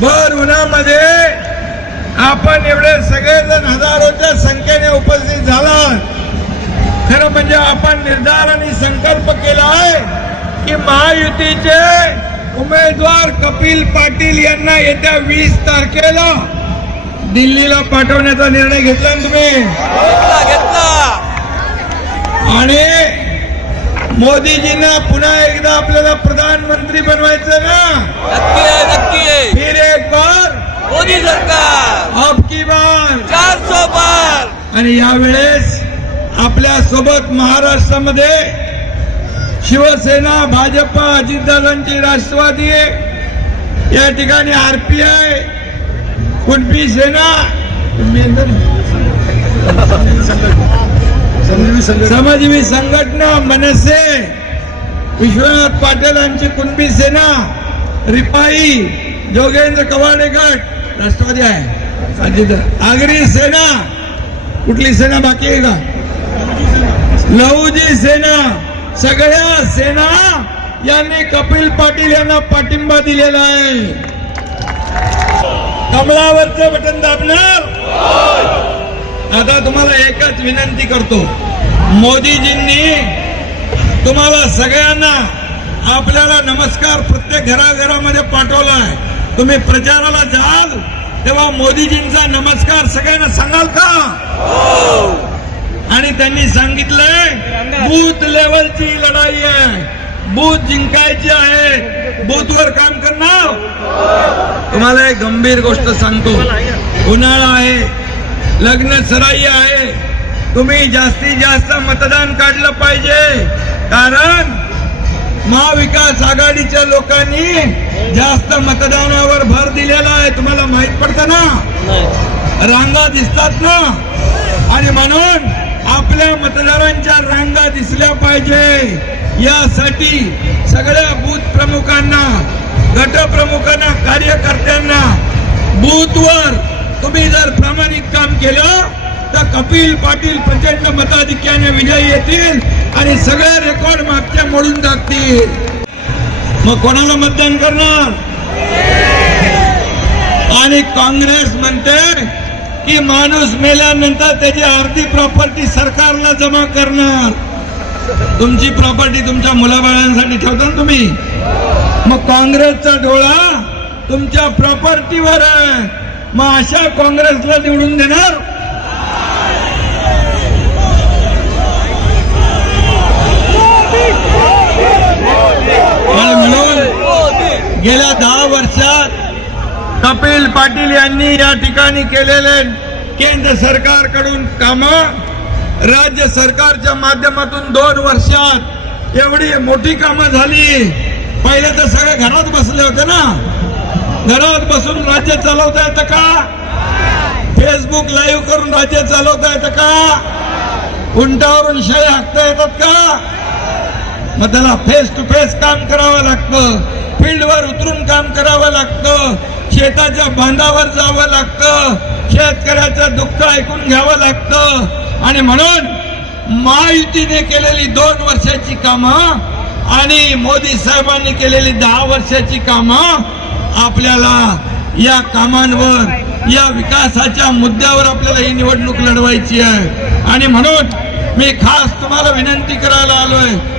पुण्यामध्ये आपण एवढे सगळेजण हजारोच्या संख्येने उपस्थित झालात. खरं म्हणजे आपण निर्धार आणि संकल्प केला आहे की महायुतीचे उमेदवार कपिल पाटील यांना येत्या वीस तारखेला दिल्लीला पाठवण्याचा निर्णय घेतला तुम्ही? घेतला. आणि मोदीजींना पुन्हा एकदा आपल्याला प्रधानमंत्री आणि यावेळेस आपल्यासोबत महाराष्ट्रामध्ये शिवसेना भाजप अजितदादांची राष्ट्रवादी या ठिकाणी आरपीआय कुणबी सेना समाजवी संघटना मनसे विश्वनाथ पाटील यांची कुणबी सेना रिपाई जोगेंद्र कवाडे गट राष्ट्रवादी आहे. अजित आगरी सेना कुठली सेना बाकी आहे का? लहूजी सेना सगळ्या सेना यांनी कपिल पाटील यांना पाठिंबा दिलेला आहे. कमळावरचं बटन दाबणार? आता तुम्हाला एकच विनंती करतो. मोदीजींनी तुम्हाला सगळ्यांना आपल्याला नमस्कार प्रत्येक घराघरामध्ये पाठवलाय. तुम्ही प्रचाराला जाल तेव्हा मोदीजींचा नमस्कार सगळ्यांना सांगाल का? आणि त्यांनी सांगितलंय बूथ लेवलची लढाई आहे. बूथ जिंकायची आहे. बूथवर काम करणार? तुम्हाला एक गंभीर गोष्ट सांगतो. उन्हाळा आहे. लग्न सराई आहे. तुम्ही जास्तीत जास्त मतदान काढलं पाहिजे. कारण महाविकास आघाडीच्या लोकांनी जास्त मतदानावर भर दिलेला आहे. तुम्हाला माहीत पडतं ना? रांगा दिसतात ना? आणि म्हणून आपल्या मतदारांच्या रांगा दिसल्या पाहिजे. यासाठी सगळ्या बूथ प्रमुखांना गट प्रमुखांना कार्यकर्त्यांना बूथवर तुम्ही जर प्रामाणिक काम केलं तर कपिल पाटील प्रचंड मताधिक्याने विजयी येतील. आणि सगळे रेकॉर्ड मागच्या मोडून टाकतील. मग कोणाला मतदान करणार? आणि काँग्रेस म्हणते की माणूस मेल्यानंतर त्याची अर्धी प्रॉपर्टी सरकारला जमा करणार. तुमची प्रॉपर्टी तुमच्या मुलाबाळांसाठी ठेवता ना तुम्ही? मग काँग्रेसचा डोळा तुमच्या प्रॉपर्टीवर आहे. मग अशा काँग्रेसला निवडून देणार गेल्या दहा वर्षात कपिल पाटील यांनी या ठिकाणी केलेले केंद्र सरकारकडून काम राज्य सरकारच्या माध्यमातून दोन वर्षात एवढी मोठी कामं झाली. पहिले तर सगळे घरात बसले होते ना. घरात बसून राज्य चालवता येतं का? फेसबुक लाईव्ह करून राज्य चालवता येतं का? उंटावरून शय हाकता येतात का? मग त्याला फेस टू फेस काम करावं लागतं. फील्डवर उतरून काम करावं लागतं. शेताच्या बांधावर जावं लागतं. शेतकऱ्याचं दुःख ऐकून घ्यावं लागतं. आणि म्हणून महायुतीने केलेली दोन वर्षाची कामं आणि मोदी साहेबांनी केलेली दहा वर्षाची कामं आपल्याला या कामांवर या विकासाच्या मुद्द्यावर आपल्याला ही निवडणूक लढवायची आहे. आणि म्हणून मी खास तुम्हाला विनंती करायला आलोय.